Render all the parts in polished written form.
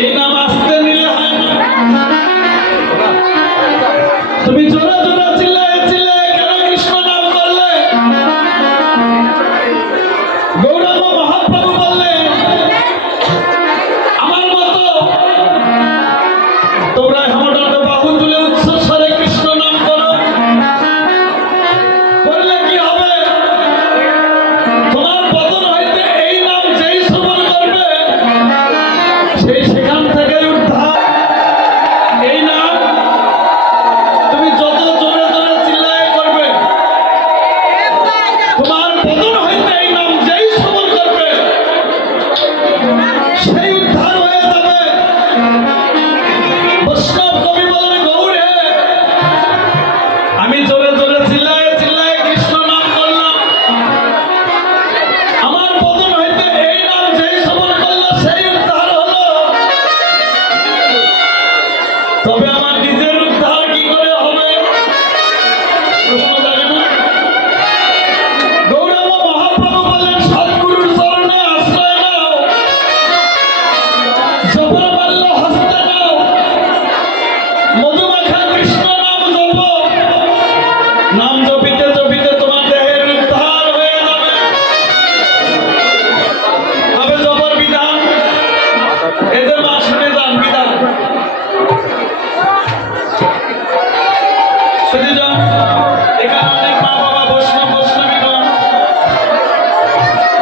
এই নাম আসতে নিলে হয় না। তুমি জোরে জোরে চিল্লায় চিল্লায় কেন কৃষ্ণ নাম করলে? গৌরাঙ্গ মহাপ্রভু বললেন, আমার মতো তোমরা হেমদণ্ড বাহু তুলে উচ্চ স্বরে কৃষ্ণ নাম করো। করলে কি হবে? তোমার পতন হইতে এই নাম যেই শ্রবণ করবে সেই সেখান থেকে উদ্ধার। এই নাম তুমি যত জোরে জোরে চিল্লায় করবে, তোমার পতন হইতে এই নাম যেই শ্রবণ করবে সেই উদ্ধার হয়ে যাবে। বৈষ্ণব কবি বলেন, গৌরে আমি জোরে জোরে চিল্লায় চিল্লায় কৃষ্ণ নাম করলাম, আমার পতন হইতে এই নাম যেই শ্রবণ করলো সেই উদ্ধার হলো। তবে আমার নিজের উদ্ধার কি করে হবে? প্রশ্ন জাগে না? গৌরাঙ্গ মহাপ্রভু বললেন, সদ্গুরুর চরণে আশ্রয় নাও, জপর মাল্য হস্তে নাও, মধুমাখা কৃষ্ণ নাম জপ। নাম জপিতে জপিতে তোমার দেহের উদ্ধার হয়ে যাবে। তবে জপর বিধান, এদের মা শুনে যান বিধান। শুধুজন এখানে অনেক মা বাবা বৈষ্ণব বৈষ্ণবীগণ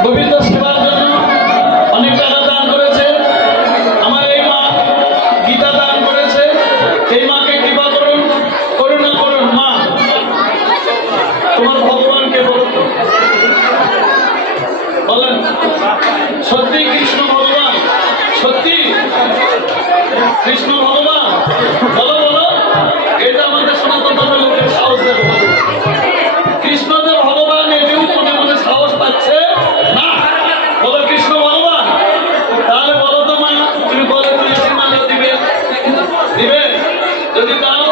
গোবিন্দ সেবার জন্য অনেক টাকা দান করেছে। আমার এই মা গীতা দান করেছে। এই মাকে কৃপা করুন, করুণা করুন। মা, তোমার ভগবানকে বলো তো, বলেন সত্যি কৃষ্ণ ভগবান? সত্যি কৃষ্ণ ভগবান? বলো বলো। এটা আমাদের সনাতন ধর্মের লোকের সাহস দেবে। কৃষ্ণ যে ভগবান এটিও মনে মনে সাহস পাচ্ছে না। বলো কৃষ্ণ ভগবান? তাহলে বলো তো মা, তুমি বলে তুলসী মালা দিবে? দিবে? যদি দাও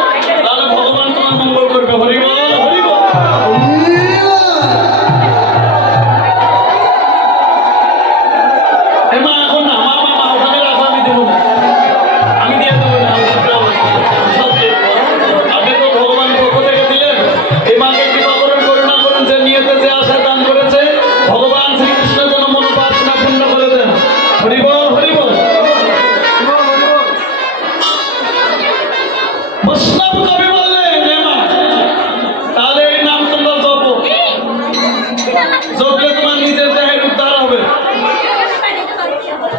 তাহলে ভগবান তোমার মঙ্গল করবে। হরি বল, হরি বল। এ মা এখন না, মা মা মা ওখানে রাখো, আমি দেবো না, আমি দিয়ে দেবো না। সব দিয়ে দেবো। আপনি তো ভগবান পক্ষ থেকে দিলেন। এই মাকে কৃপা করুন, করুণা করুন। যে নিয়েতে যে আশা দান করেছে ভগবান শ্রীকৃষ্ণ যেন মনোবাসনা পূর্ণ করে দেন। হরি বল, হরি বল। বৈষ্ণব কবি বললেন, হে মা, তাহলে এই নাম তোমরা জপো। জপলে তোমার নিজের দেহের উদ্ধার হবে।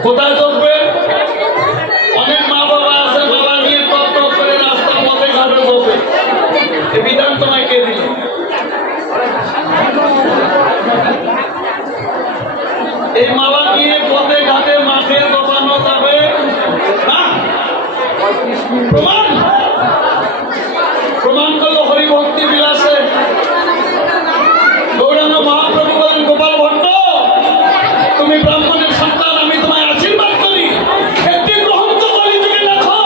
কোথায় জপবে? অনেক মা বাবা আছে, বাবা নিয়ে টপ টপ করে রাস্তার পথে ঘাটে জপে। এই বিধান তোমায় কে দিল? এই মালা নিয়ে পথে ঘাটে মাঠে জপানো যাবে না। প্রমাণ প্রমাণ করলো হরিভক্তি বিলাসে। গৌরাঙ্গ মহাপ্রভু বলেন, গোপাল ভট্ট, তুমি ব্রাহ্মণের সন্তান, আমি তোমায় আশীর্বাদ করি। একটি গ্রন্থ কলিযুগে লেখো,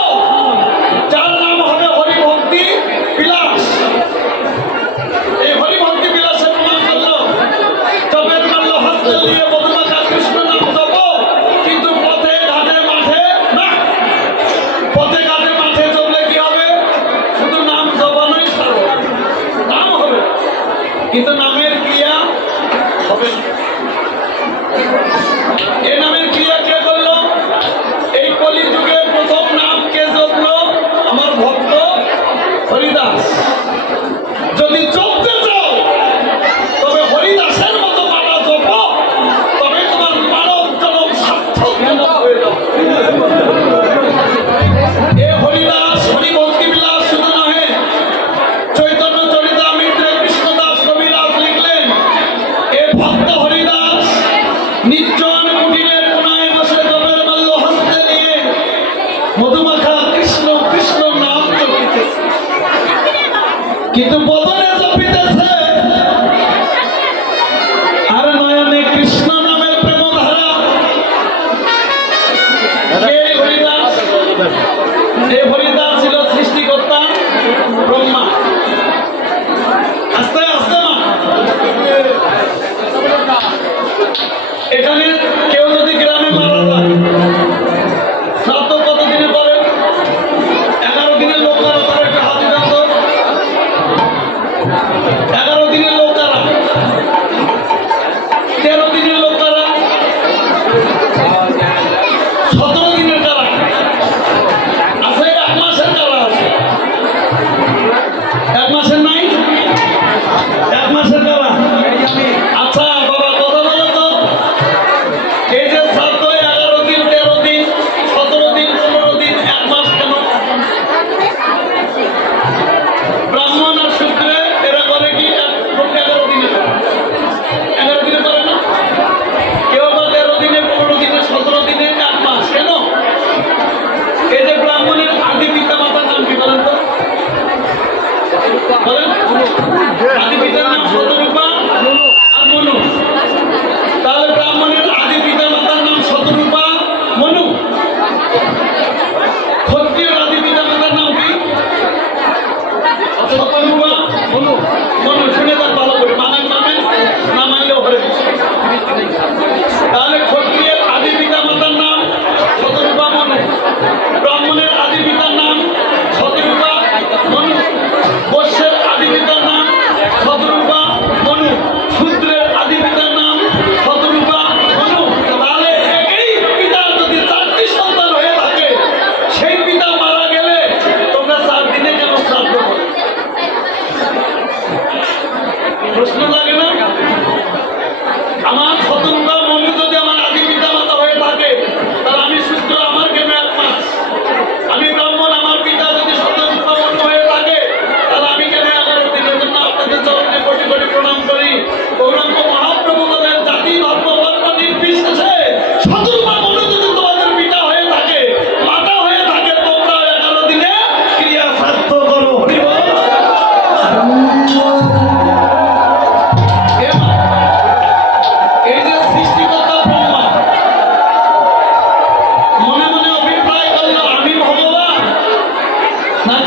যার নাম হবে হরিভক্তি বিলাস। এই হরিভক্তি বিলাসে প্রমাণ করলো, জপের মাল্য হস্তে নিয়ে মধুমাখা কৃষ্ণ নাম জপ, কিন্তু পথে ঘাটে মাঠে না। পথে ঘাটে মাঠে জপলে কি হবে? শুধু নাম জপানোই ছাড়ো, নাম হবে কিন্তু নামের ক্রিয়া হবে না। এই নামের ক্রিয়া কে করলো? এই কলিযুগে প্রথম নাম কে জপলো? আমার ভক্ত হরিদাস। যদি জপতে চাও তবে হরিদাসের মতো মালা জপ, তবে তোমার মানব জনম সার্থক হয়ে যাবে। এ হরিদাস হরিভক্তি বিলাস শুধু নহে, চৈতন্য চরিতামৃতে কৃষ্ণদাস কবিরাজ লিখলেন, এ ভক্ত হরিদাস নির্জন কুটিরের কোনায় বসে জপের মাল্য হস্তে নিয়ে মধুমাখা কৃষ্ণ কৃষ্ণ নাম জপিতেছে, কিন্তু বদনে জপিতেছে আর নয়নে কৃষ্ণ নামের প্রেমধারা। এই হরিদাস, এই হরিদাস ছিল সৃষ্টিকর্তা ব্রহ্মা। আস্তে আস্তে মা, এখানে কেউ যদি গ্রামে মারা যায়, শ্রাদ্ধ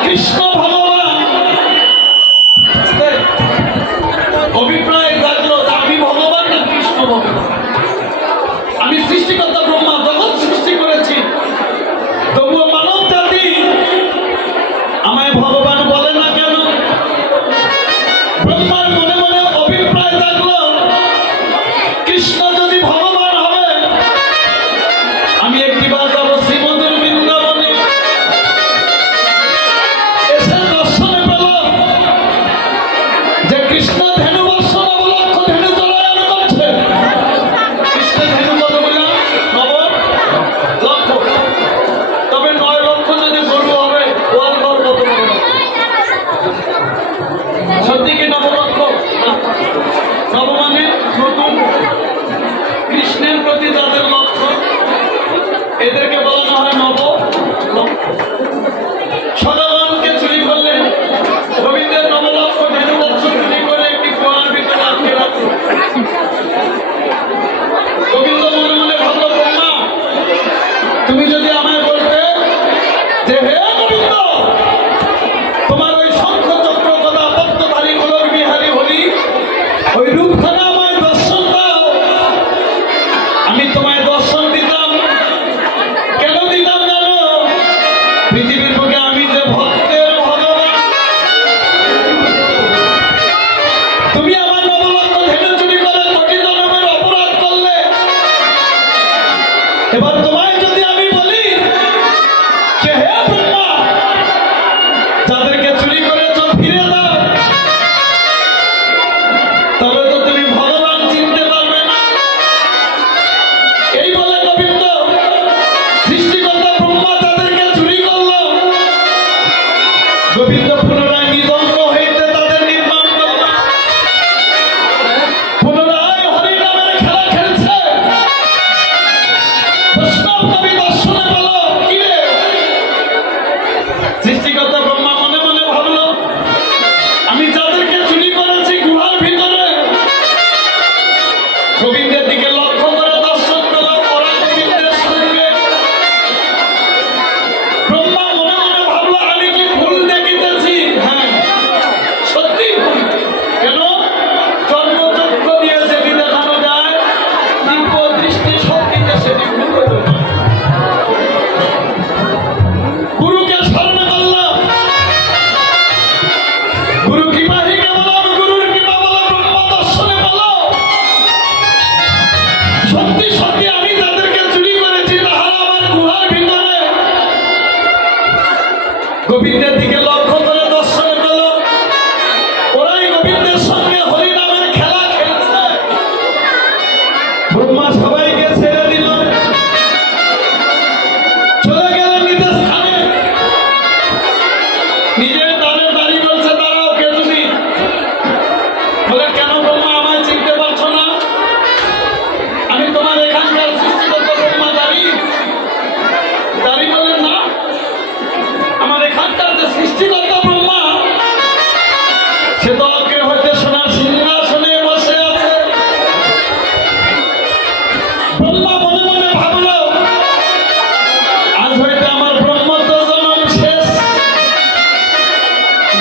কৃষ্ণ ভগবান অভিপ্রায় থাকলো যে আমি ভগবান না কৃষ্ণ ভগবান। আমি সৃষ্টিকর্তা ব্রহ্মা জগৎ সৃষ্টি করেছি, তবুও মানব জাতি আমায় ভগবান বলে না কেন? ব্রহ্মার মনে মনে অভিপ্রায় থাকলো কৃষ্ণ যদি ভগবান হবে, আমি একটিবার যাবো শ্রীমন্দির বৃন্দাবনে, এসে দর্শনে পেল যে কৃষ্ণ ধেনু বর্ষণ অবলক্ষ ধেনু চলায়ন করছে। কৃষ্ণ ধেনু কত বললাম? নব লক্ষ। তবে 9 লক্ষ যদি গরু হবে, ওয়াল ঘর কত বড়? সত্যি কি 9 লক্ষ? নব মানে নতুন। কৃষ্ণের প্রতি যাদের লক্ষ্য, এদেরকে বলানো হয় নব লক্ষ। সদাগণকে চুরি করলেন, গোবিন্দের নবলক্ষ ধেনু বৎস চুরি করে একটি কুয়ার ভিতরে আটকে রাখলো। গোবিন্দ মনে মনে ভাবলো, ব্রহ্মা তুমি যদি আমায় বলতে যে হে গোবিন্দ, তোমার ওই শঙ্খ চক্র গদা পদ্মধারী গোলক বিহারী হরি ওই রূপখানা আমায় দর্শন দাও, আমি তোমায় দর্শন দিতাম। কেন দিতাম জানো? পৃথিবীর বুকে আমি যে ভক্তের ভগবান, তুমি আমার নবলক্ষ ধেনু চুরি করে কোটি জন্মের অপরাধ করলে। এবার তোমায় যদি আমি বলি যে হে ব্রহ্মা, যাদেরকে চুরি করেছ ফিরে দাও, তবে তো তুমি ভগবান চিনতে পারবে না। এই বলে গোবিন্দ সৃষ্টিকর্তা ব্রহ্মা তাদেরকে চুরি করলো। গোবিন্দ পুনরায় নিদঙ্গ হইতে তাদের নির্মাণ করল। পুনরায় হরি নামের খেলা খেলছে। বৈষ্ণব কবি দর্শনে পেল, কি রে? সৃষ্টিকর্তা ব্রহ্মা মনে মনে ভাবলো, আমি যাদেরকে চুরি করেছি গুহার ভিতরে, গোবিন্দের দিকে লক্ষ্য করে দর্শন পেল, ওরা গোবিন্দের সঙ্গে। ব্রহ্মা মনে মনে ভাবলো, আমি কি ভুল দেখিতেছি? হ্যাঁ, সত্যি ভুল। কেন? জন্মচক্ষু দিয়ে যেটি দেখানো যায়, দিব্য দৃষ্টি শক্তিতে সেটি ভুল হতে পারে। গুরুকে স্মরণ করলাম, গুরু কৃপাহীকে বললাম, গুরুর কৃপা বলো, ব্রহ্ম দর্শনে বলো। সত্যি সত্যি আমি তাদেরকে চুরি করেছি, তাহারা আমার গুহার ভিতরে। গোবিন্দের দিকে লক্ষ্য করে দর্শনে পেল, ওরাই গোবিন্দের সঙ্গে হরি নামের খেলা খেলছে। ব্রহ্মা সবাইকে ছেড়ে দিল, চলে গেলেন নিজের স্থানে। নিজের দ্বারে দাঁড়িয়ে বলছে, দাঁড়াও, কে তুমি? বলে, কেন ব্রহ্মা, আমায় চিনতে পারছো না? আমি তোমার এখানকার সৃষ্টিকর্তা ব্রহ্মা। দাঁড়িয়ে বললেন, না, আমার এখানকার যে সৃষ্টিকর্তা ব্রহ্মা, সে তো অগ্রে হইতে সোনার সিংহাসনে বসে আছে। ব্রহ্মা মনে মনে ভাবলো, আজ হইতে আমার ব্রহ্মত্ব জন্ম শেষ।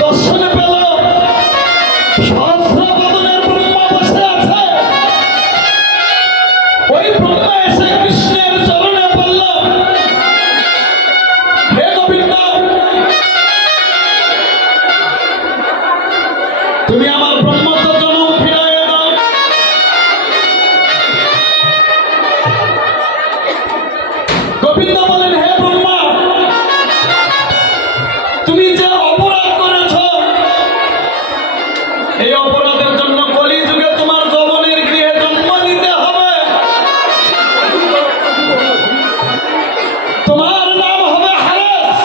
দর্শনে পেল সহস্র বদনের ব্রহ্মা বসে আছে। ওই ব্রহ্মা এসে কৃষ্ণের চরণে পড়ল, হে গোবিন্দ, তুমি আমার ব্রহ্মত্ব জন্ম ফিরাইয়া দাও। গোবিন্দ বলেন, হে ব্রহ্মা, তুমি যে অপরাধ করেছ, এই অপরাধের জন্য কলিযুগে তোমার যৌবনের গৃহে জন্ম নিতে হবে। তোমার নাম হবে হারেস,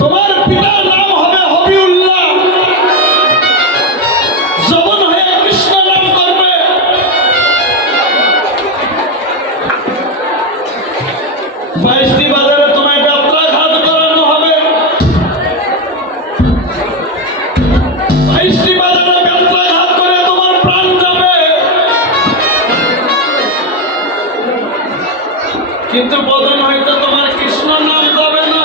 তোমার পিতার নাম হবে হবিউল্লাহ। যৌবন হয়ে কৃষ্ণ নাম করবে। 22টি বাজারে তোমায় যাত্রাঘাত করানো হবে। 22টি বাজারে যাত্রাঘাত করে তোমার প্রাণ যাবে। কিন্তু বদন হইতে তোমার কৃষ্ণ নাম যাবে না।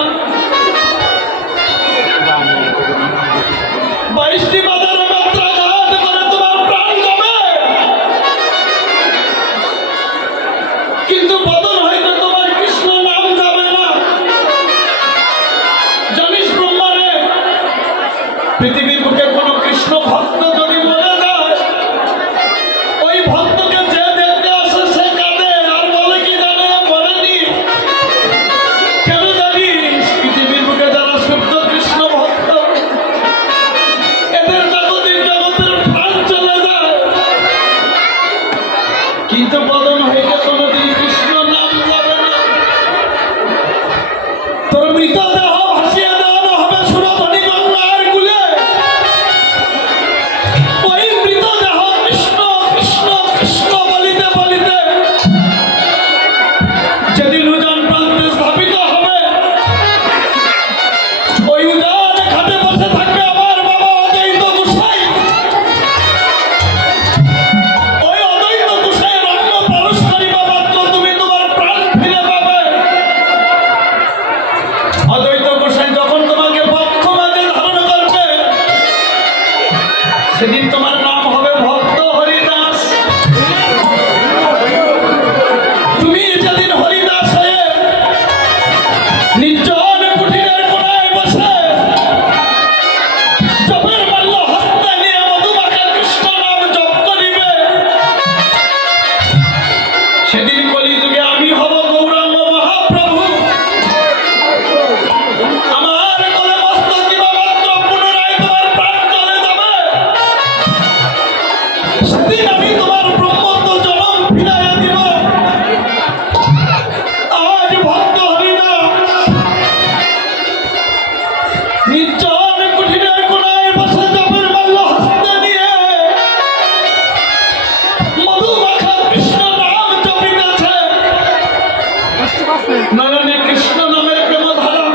নয়নে কৃষ্ণ নামের প্রেমধারা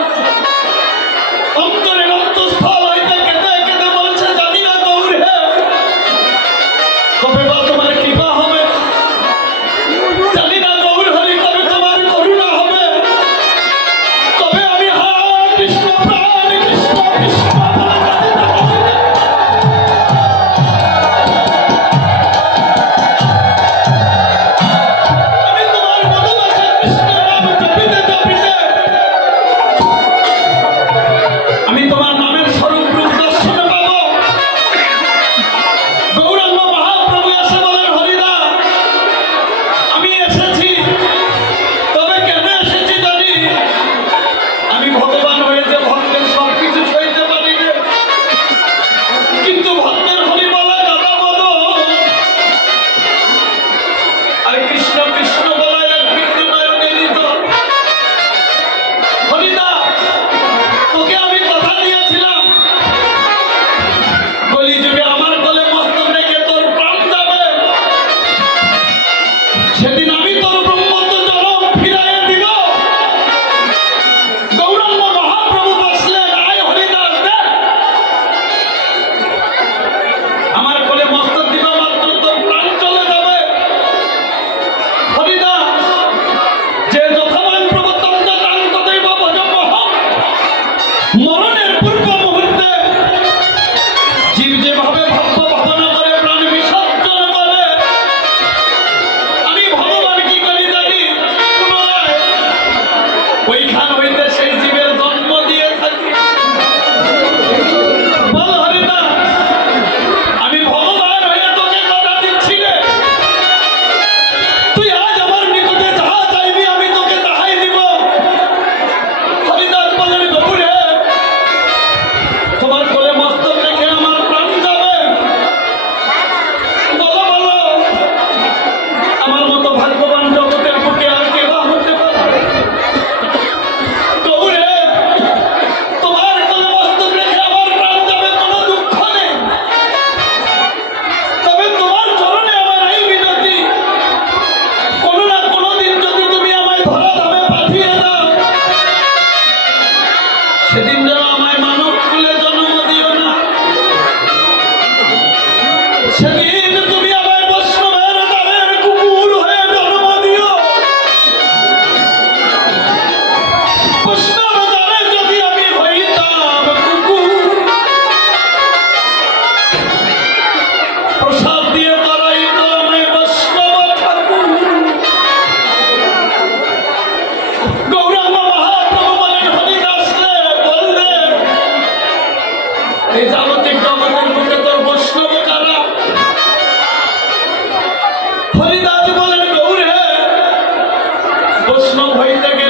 অন্তরে অন্তঃস্থল হইতে কেঁদে কেঁদে বলছে, জানি না গৌর হে কবে বা তোমার কৃপা হবে, জানি না গৌর হরি কবে তোমার করুণা হবে, তবে আমি হা কৃষ্ণ প্রাণ কৃষ্ণ কৃষ্ণ আমি তোমার মধুবাসে কৃষ্ণ নাম জপিতে জপিতে আমি তোমার নামের স্বরূপ রূপ দর্শনে পাবো। গৌরাঙ্গ মহাপ্রভু এসে বলেন, হরিদা আমি এসেছি, তবে কেন এসেছি জানি, আমি ভগবান হয়ে যে ভক্তের সবকিছু সইতে পারি রে, কিন্তু ভক্তের হরি বলা কথা বলো আর কৃষ্ণ কৃষ্ণ বলায় এক ব্যক্তি নয়নে নিত। হরিদা তোকে আমি কথা দিয়েছিলাম, কলিযুগে আমার কোলে মস্তক রেখে তোর প্রাণ যাবে, সেদিন আমি তোর ব্রহ্মত্ব জনম ফিরাইয়া দিব। গৌরাঙ্গ মহাপ্রভু বসলেন, আয় হরিদাস দেখ, আমার কোলে মস্তক দিবা মাত্র তোর প্রাণ চলে যাবে। হরিদাস যে যথাবান প্রবর্তন্ত ক্রান্ত দৈব ভজমোহম, মরণের পূর্ব মুহূর্তে জীব যেভাবে ভব্য ভাবনা করে প্রাণ বিসর্জন করে, আমি ভগবান কি করি জানি, পুনরায় ওইখান হইতে সেই জীবের জন্ম দিয়ে থাকি। বল হরিদা আমি ভগবান হয়ে তোকে কথা দিচ্ছি রে, তুই আজ আমার নিকটে যাহা চাইবি আমি তোকে তাহাই দিব। হরিদাস বলেন, গৌরে তোমার কোলে মস্তক রেখে আমার প্রাণ যাবে, বলো বলো আমার মতো ভাগ্যবান জগতের বুকে আর কে বা হতে পারে। গৌরে তোমার কোলে মস্তক রেখে আমার প্রাণ যাবে, কোনো দুঃখ নেই, তবে তোমার চরণে আমার এই বিনতি, কোনো না কোনো দিন যদি তুমি আমায় ধরা ধামে পাঠিয়ে দাও, সেদিন যেন আমায় মানব কুলে জন্ম দিও না, সেদিন তুমি আমায় বৈষ্ণবের দ্বারের কুকুর হয়ে জন্ম দিও। বৈষ্ণব দ্বারে যদি আমি হইতাম কুকুর, প্রসাদ দিয়ে তারাইতো আমায় বৈষ্ণব ঠাকুর। গৌরাঙ্গ মহাপ্রভু বলেন, হরিদাস রে বল রে, এই জাগতিক জগতের বুকে তোর বৈষ্ণব কারা? হরিদাস বলেন, গৌর হে বৈষ্ণব হইতে গেলে